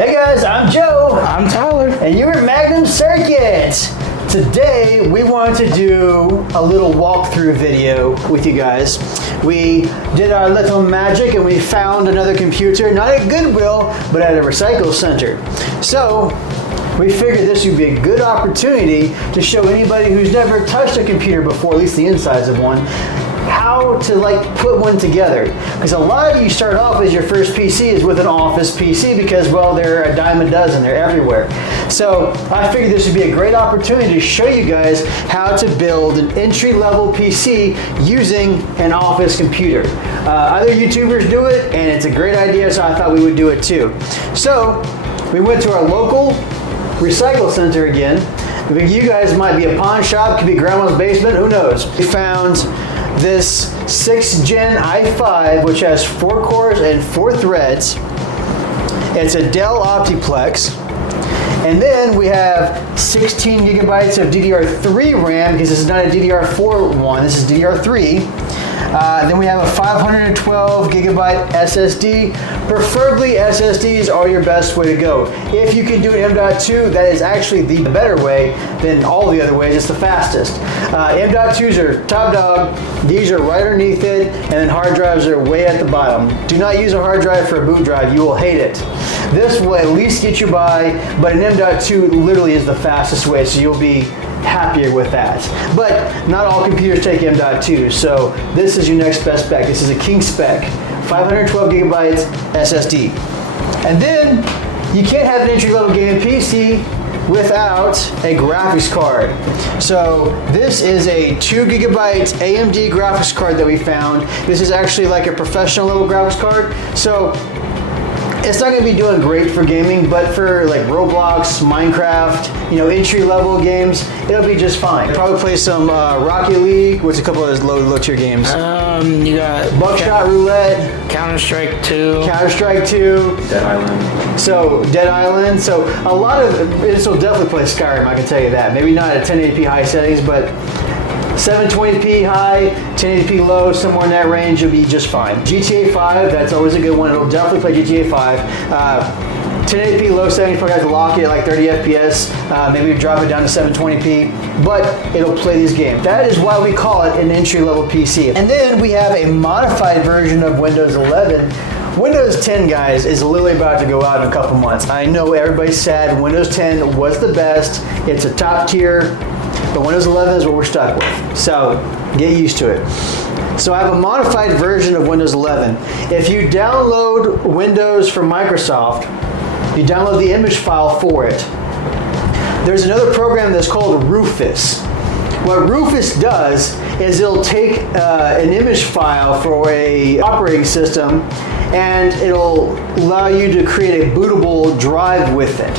Hey guys, I'm Joe. I'm Tyler. And you're at Magnum Circuit. Today we want to do a little walkthrough video with you guys. We did our little magic and we found another computer, not at Goodwill, but at a recycle center. So we figured this would be a good opportunity to show anybody who's never touched a computer before, at least the insides of one, how to put one together. Because a lot of you start off as your first PC is with an office PC because, well, they're a dime a dozen, they're everywhere. So I figured this would be a great opportunity to show you guys how to build an entry-level PC using an office computer. Other YouTubers do it and it's a great idea, so I thought we would do it too. So we went to our local recycle center again. You guys might be a pawn shop, could be grandma's basement, who knows. We found this 6th Gen i5, which has 4 cores and 4 threads. It's a Dell Optiplex. And then we have 16 gigabytes of DDR3 RAM, because this is not a DDR4 one, this is DDR3. Then we have a 512 gigabyte SSD. Preferably SSDs are your best way to go. If you can do an M.2, that is actually the better way than all the other ways. It's the fastest. M.2s are top dog. These are right underneath it, and then hard drives are way at the bottom. Do not use a hard drive for a boot drive. You will hate it. This will at least get you by, but an M.2 literally is the fastest way, so you'll be happier with that. But not all computers take M.2, so this is your next best bet. This is a king spec, 512 gigabytes SSD. And then you can't have an entry-level game PC without a graphics card. So this is a 2 gigabyte AMD graphics card that we found. This is actually like a professional level graphics card. So it's not going to be doing great for gaming, but for like Roblox, Minecraft, entry-level games, it'll be just fine. Probably play some Rocket League. What's a couple of those low-tier games? You got Buckshot Roulette, Counter-Strike 2. Counter-Strike 2. Dead Island. So Dead Island. So a lot of this will definitely play Skyrim. I can tell you that. Maybe not at 1080p high settings, but 720p high, 1080p low, somewhere in that range, you'll be just fine. GTA 5, that's always a good one. It'll definitely play GTA 5. 1080p low settings, probably have to lock it at like 30 FPS. Maybe drop it down to 720p, but it'll play these games. That is why we call it an entry-level PC. And then we have a modified version of Windows 11. Windows 10, guys, is literally about to go out in a couple months. I know everybody's sad. Windows 10 was the best. It's a top tier. But Windows 11 is what we're stuck with. So get used to it. So I have a modified version of Windows 11. If you download Windows from Microsoft, you download the image file for it. There's another program that's called Rufus. What Rufus does is it'll take an image file for a operating system and it'll allow you to create a bootable drive with it.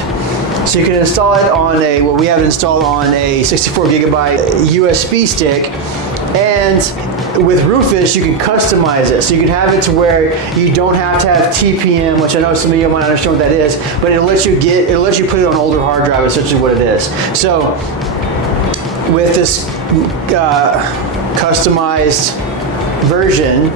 So you can install it on we have it installed on a 64 gigabyte USB stick, and with Rufus you can customize it. So you can have it to where you don't have to have TPM, which I know some of you might not understand what that is, but it'll let you put it on older hard drive, essentially what it is. So with this customized version,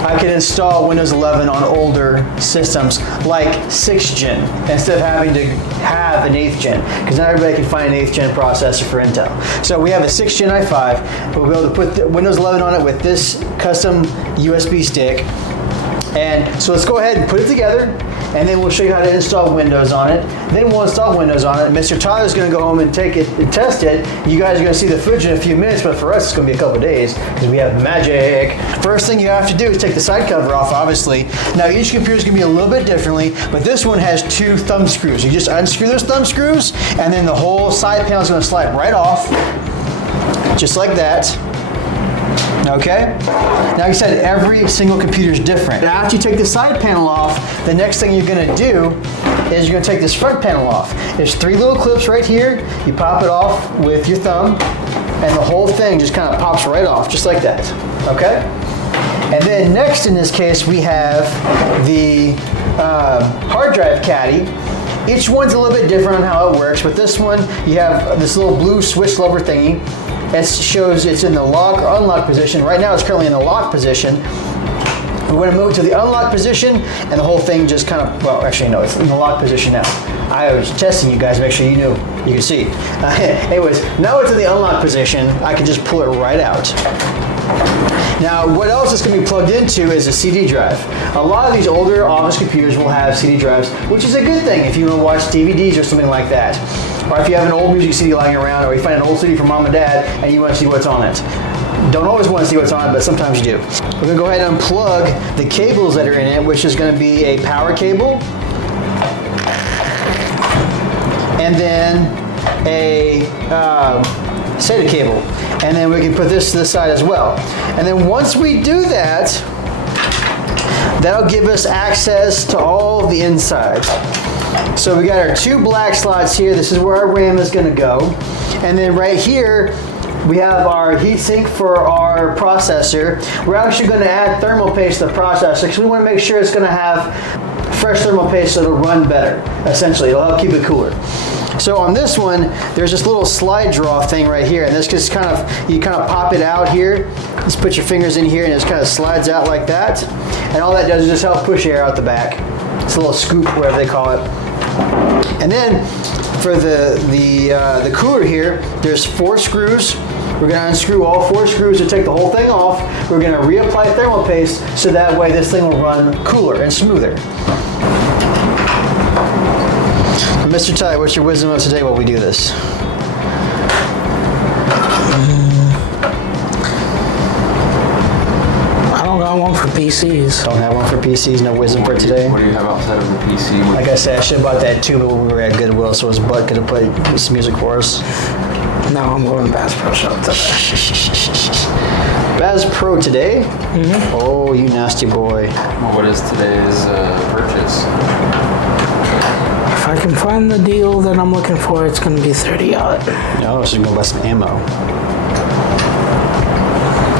I can install Windows 11 on older systems like 6th Gen instead of having to have an 8th Gen, because not everybody can find an 8th Gen processor for Intel. So we have a 6th Gen i5. We'll be able to put Windows 11 on it with this custom USB stick. And so let's go ahead and put it together, and then we'll show you how to install Windows on it. Then we'll install Windows on it. Mr. Tyler's going to go home and take it and test it. You guys are going to see the footage in a few minutes, but for us it's going to be a couple of days because we have magic. First thing you have to do is take the side cover off, obviously. Now each computer is going to be a little bit differently, but this one has 2 thumb screws. You just unscrew those thumb screws, and then the whole side panel is going to slide right off, just like that. Okay? Now, like I said, every single computer is different. After you take the side panel off, the next thing you're going to do is you're going to take this front panel off. There's 3 little clips right here. You pop it off with your thumb, and the whole thing just kind of pops right off, just like that. Okay? And then next in this case, we have the hard drive caddy. Each one's a little bit different on how it works, but this one, you have this little blue switch lever thingy. It shows it's in the lock or unlock position. Right now it's currently in the lock position. We're going to move to the unlock position, and the whole thing just kind of, well, actually, no, it's in the lock position now. I was testing you guys, make sure you knew, you can see. Anyways, now it's in the unlock position, I can just pull it right out. Now, what else is going to be plugged into is a CD drive. A lot of these older office computers will have CD drives, which is a good thing if you want to watch DVDs or something like that. Or if you have an old music CD lying around, or you find an old CD from mom and dad and you want to see what's on it. Don't always want to see what's on it, but sometimes you do. We're going to go ahead and unplug the cables that are in it, which is going to be a power cable, and then a SATA cable. And then we can put this to the side as well. And then once we do that, that'll give us access to all of the insides. So we got our 2 black slots here. This is where our RAM is going to go. And then right here, we have our heatsink for our processor. We're actually going to add thermal paste to the processor because we want to make sure it's going to have fresh thermal paste so it'll run better. Essentially, it'll help keep it cooler. So on this one, there's this little slide draw thing right here, and this just kind of, you kind of pop it out here, just put your fingers in here and it just kind of slides out like that. And all that does is just help push air out the back. It's a little scoop, whatever they call it. And then for the cooler here, there's 4 screws. We're going to unscrew all 4 screws to take the whole thing off. We're going to reapply thermal paste so that way this thing will run cooler and smoother. Mr. Ty, what's your wisdom of today while we do this? I don't got one for PCs. Don't have one for PCs, no wisdom for today? What do you have outside of the PC? Like I said, I should have bought that tuba when we were at Goodwill so his butt could have played some music for us. No, I'm going to Bass Pro Shop today. Bass Pro today? Mm-hmm. Oh, you nasty boy. Well, what is today's purchase? If I can find the deal that I'm looking for, it's going to be 30 odd. No, I was just going to buy some ammo.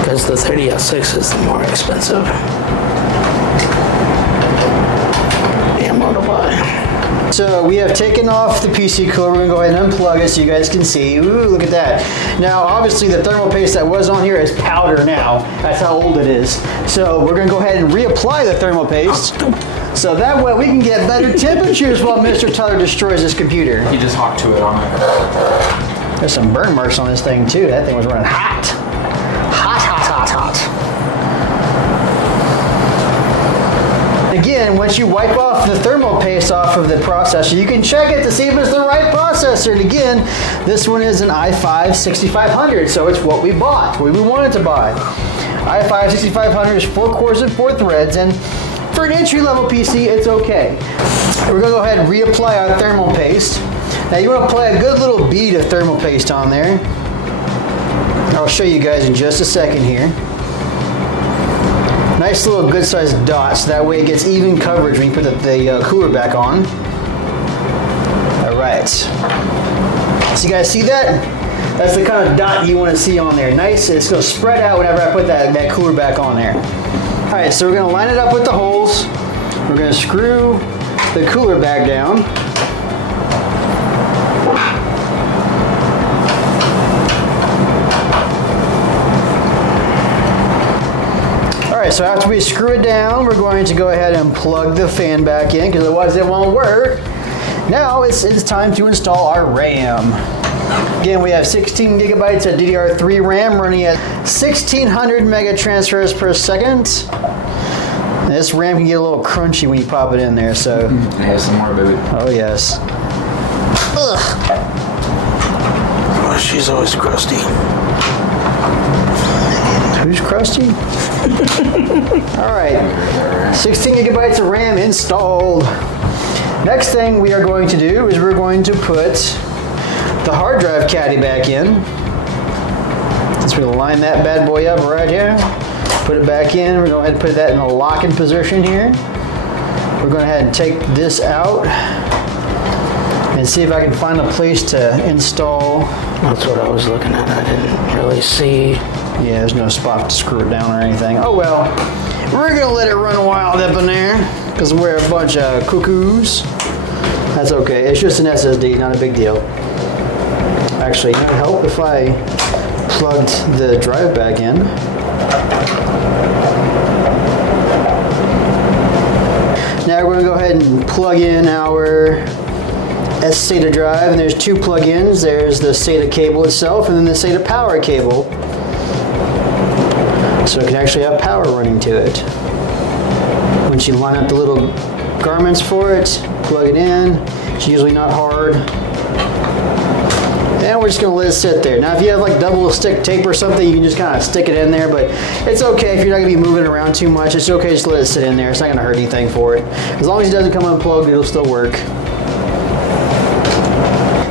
Because the 30-06 is the more expensive ammo to buy. So we have taken off the PC cooler. We're going to go ahead and unplug it so you guys can see. Ooh, look at that. Now, obviously, the thermal paste that was on here is powder now. That's how old it is. So we're going to go ahead and reapply the thermal paste. So that way we can get better temperatures while Mr. Tyler destroys this computer. He just hopped to it on it. There's some burn marks on this thing too. That thing was running hot. Hot, hot, hot, hot. Again, once you wipe off the thermal paste off of the processor, you can check it to see if it's the right processor. And again, this one is an i5-6500, so it's what we bought, what we wanted to buy. i5-6500 is 4 cores and 4 threads, and for an entry-level PC, it's okay. We're going to go ahead and reapply our thermal paste. Now you want to apply a good little bead of thermal paste on there. I'll show you guys in just a second here. Nice little good-sized dots, that way it gets even coverage when you put the cooler back on. All right. So you guys see that? That's the kind of dot you want to see on there. Nice, it's going to spread out whenever I put that cooler back on there. All right, so we're going to line it up with the holes. We're going to screw the cooler back down. All right, so after we screw it down, we're going to go ahead and plug the fan back in because otherwise it won't work. Now it's time to install our RAM. Again, we have 16 gigabytes of DDR3 RAM running at 1600 mega transfers per second. And this RAM can get a little crunchy when you pop it in there, so. Have some more, baby. Oh, yes. Ugh. Oh, she's always crusty. Who's crusty? All right, 16 gigabytes of RAM installed. Next thing we are going to do is we're going to put the hard drive caddy back in. Just we'll line that bad boy up right here. Put it back in. We're going to go ahead and put that in a locking position here. We're going to go ahead and take this out and see if I can find a place to install. That's what I was looking at. I didn't really see. Yeah, there's no spot to screw it down or anything. Oh well, we're going to let it run wild up in there because we're a bunch of cuckoos. That's okay. It's just an SSD, not a big deal. Actually, it would help if I plugged the drive back in. Now we're going to go ahead and plug in our SATA drive, and there's two plug-ins. There's the SATA cable itself and then the SATA power cable. So it can actually have power running to it. Once you line up the little garments for it, plug it in. It's usually not hard. And we're just going to let it sit there. Now if you have like double stick tape or something, you can just kind of stick it in there, but it's okay if you're not going to be moving around too much. It's okay just to let it sit in there. It's not going to hurt anything for it. As long as it doesn't come unplugged, it'll still work.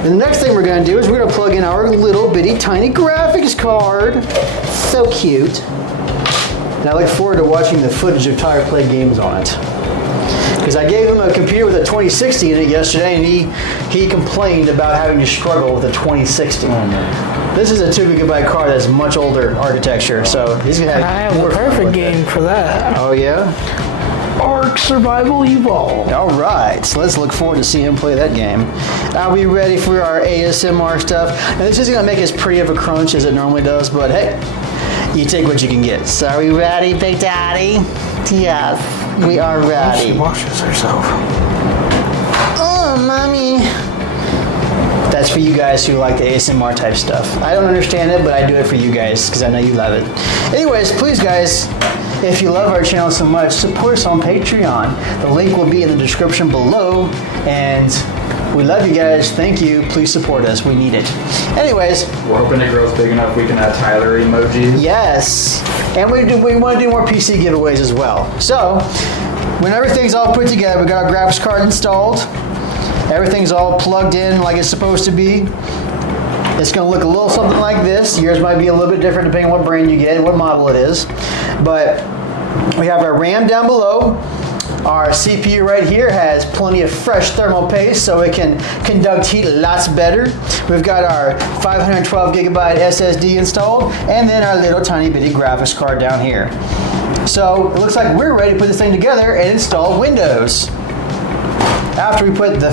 And the next thing we're going to do is we're going to plug in our little bitty tiny graphics card. So cute. And I look forward to watching the footage of Tyler play games on it. Because I gave him a computer with a 2060 in it yesterday, and he complained about having to struggle with a 2060. This is a 2 GB card that's much older architecture, so he's going to I have have more the fun with perfect it. game for that. Oh yeah? Ark Survival Evolved. All right, so let's look forward to seeing him play that game. Are we ready for our ASMR stuff? Now this isn't going to make as pretty of a crunch as it normally does, but hey, you take what you can get. So are we ready, Big Daddy? Yes, we are She ready. washes herself. Oh, Mommy. That's for you guys who like the ASMR type stuff. I don't understand it, but I do it for you guys because I know you love it. Anyways, please guys, if you love our channel so much, support us on Patreon. The link will be in the description below, and we love you guys. Thank you. Please support us. We need it. Anyways, We're hoping it grows big enough we can add Tyler emojis. yes. And we want to do more PC giveaways as well. So, when everything's all put together, we got our graphics card installed. Everything's all plugged in like it's supposed to be. It's going to look a little something like this. Yours might be a little bit different depending on what brand you get and what model it is. But we have our RAM down below. Our CPU right here has plenty of fresh thermal paste so it can conduct heat lots better. We've got our 512 gigabyte SSD installed, and then our little tiny bitty graphics card down here. So it looks like we're ready to put this thing together and install Windows after we put the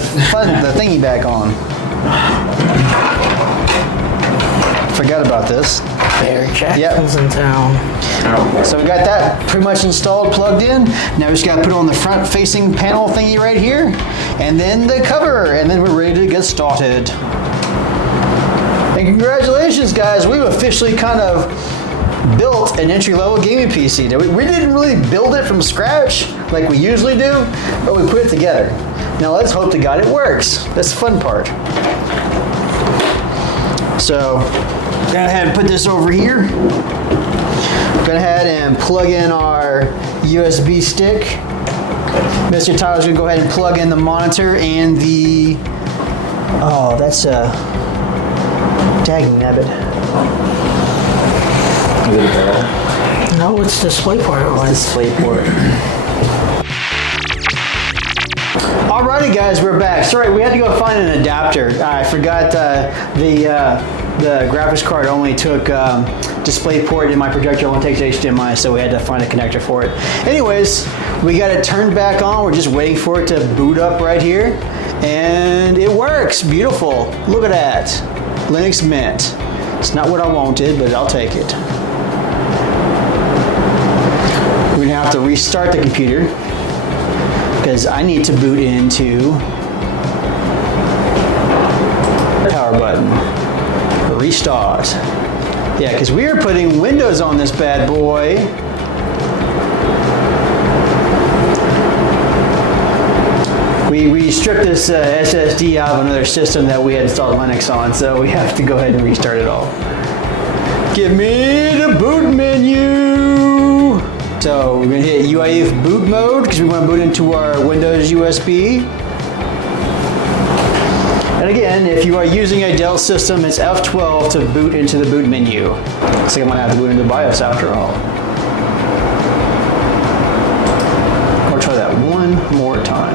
thingy back on. Forgot about this. Barry Jackson's in town. So we got that pretty much installed, plugged in. Now we just got to put on the front facing panel thingy right here, and then the cover, and then we're ready to get started. And congratulations guys, we've officially kind of built an entry-level gaming PC. Now, we didn't really build it from scratch like we usually do, but we put it together. Now let's hope to God it works. That's the fun part. So, go ahead and put this over here. Go ahead and plug in our USB stick. Mr. Tyler's gonna go ahead and plug in the monitor and the, oh, that's a, dang-nabbit. No, it's DisplayPort. DisplayPort. Alrighty guys, we're back. Sorry, we had to go find an adapter. I forgot the graphics card only took DisplayPort and my projector only takes HDMI, so we had to find a connector for it. Anyways, we got it turned back on. We're just waiting for it to boot up right here. And it works, beautiful. Look at that, Linux Mint. It's not what I wanted, but I'll take it. We're gonna have to restart the computer because I need to boot into power button. Restart. Yeah, because we are putting Windows on this bad boy. We stripped this SSD out of another system that we had installed Linux on, so we have to go ahead and restart it all. Give me the boot menu. So we're gonna hit UEFI boot mode because we want to boot into our Windows USB. And again, if you are using a Dell system, it's F12 to boot into the boot menu. Looks like I'm gonna have to boot into BIOS after all. I'll try that one more time.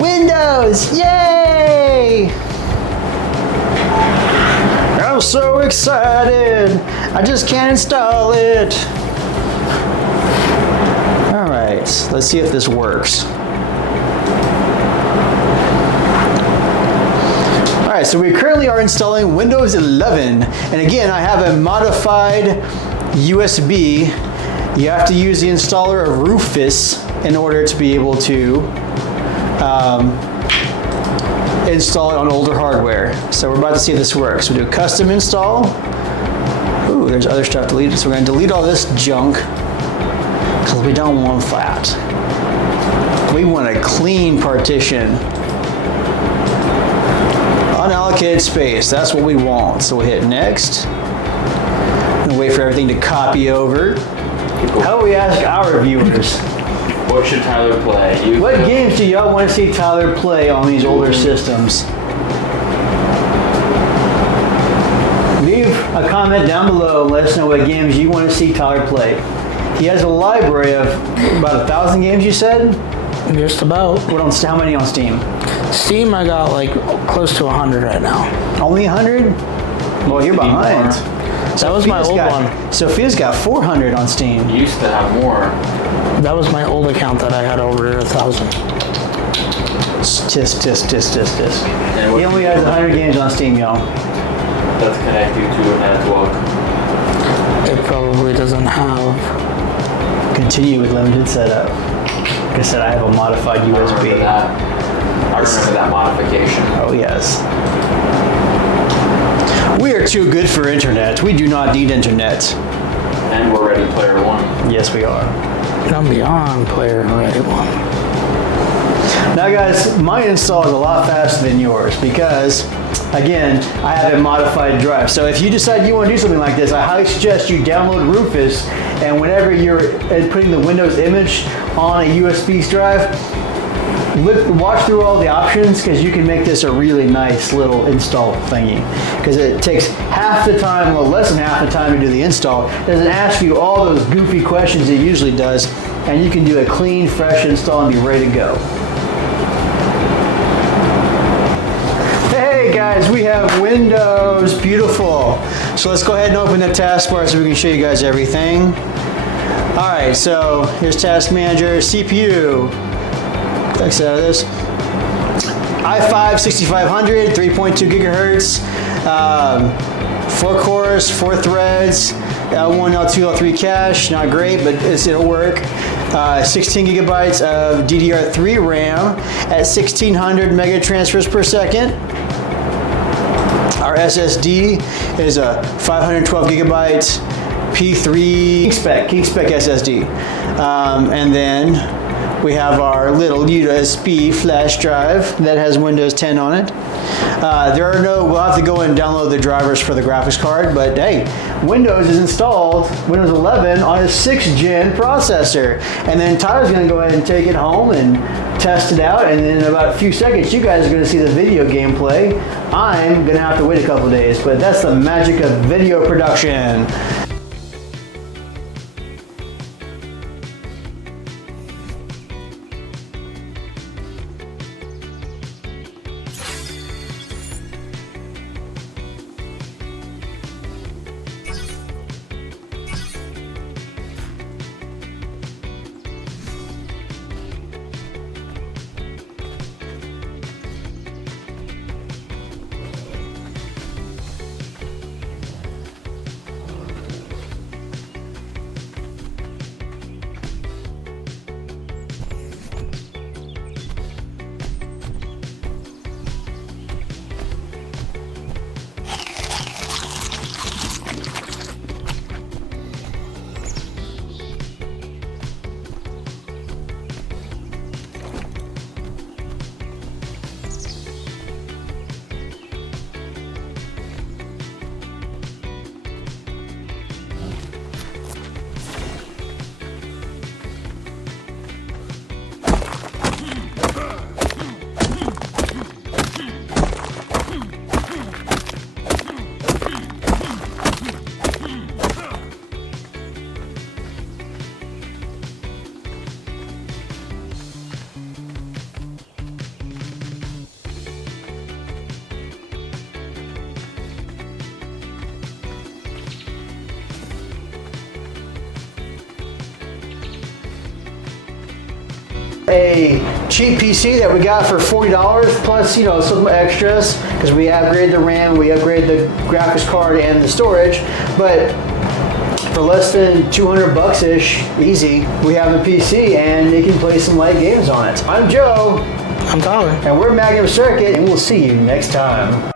Windows, yay! I'm so excited. I just can't install it. All right, let's see if this works. All right, so we currently are installing Windows 11. And again, I have a modified USB. You have to use the installer of Rufus in order to be able to install it on older hardware. So we're about to see if this works. We do a custom install. Ooh, there's other stuff deleted. So we're going to delete all this junk because we don't want that. We want a clean partition. Unallocated space, that's what we want. So we'll hit next. And wait for everything to copy over. How about we ask our viewers? What should Tyler play? What games do y'all want to see Tyler play on these older systems? Leave a comment down below and let us know what games you want to see Tyler play. He has a library of about 1,000 games, you said? Just about. How many on Steam? Steam, I got like close to 100 right now. Only 100? Well, you're behind. That was my old one. Sophia's got 400 on Steam. You used to have more. That was my old account that I had over 1,000. Tisk. And He only has 100 games on Steam, y'all. That's connected to a network. It probably doesn't have. Continue with limited setup. Like I said, I have a modified I remember USB. that. I remember that modification. Oh, yes. We are too good for internet. We do not need internet. And we're Ready Player One. Yes, we are. I'm beyond player ready one. Now, guys, my install is a lot faster than yours because, again, I have a modified drive. So if you decide you want to do something like this, I highly suggest you download Rufus, and whenever you're putting the Windows image on a USB drive, watch through all the options because you can make this a really nice little install thingy. Because it takes half the time, well, less than half the time to do the install. It doesn't ask you all those goofy questions it usually does, and you can do a clean, fresh install and be ready to go. Hey guys, we have Windows, beautiful. So let's go ahead and open the taskbar so we can show you guys everything. All right, so here's Task Manager, CPU. Exit out of this. i5 6500, 3.2 gigahertz, 4 cores, 4 threads, L1, L2, L3 cache. Not great, but it'll work. 16 gigabytes of DDR3 RAM at 1600 mega transfers per second. Our SSD is a 512 gigabyte P3 Kingspec SSD, and then we have our little USB flash drive that has Windows 10 on it. We'll have to go and download the drivers for the graphics card, but hey, Windows is installed, Windows 11 on a 6th gen processor. And then Tyler's gonna go ahead and take it home and test it out, and then in about a few seconds, you guys are gonna see the video gameplay. I'm gonna have to wait a couple days, but that's the magic of video production. A cheap PC that we got for $40 plus, some extras, because because we upgrade the RAM, we upgrade the graphics card and the storage, but for less than 200 bucks-ish, easy, we have a PC and it can play some light games on it. I'm Joe. I'm Tyler. And we're Magnum Circuit, and we'll see you next time.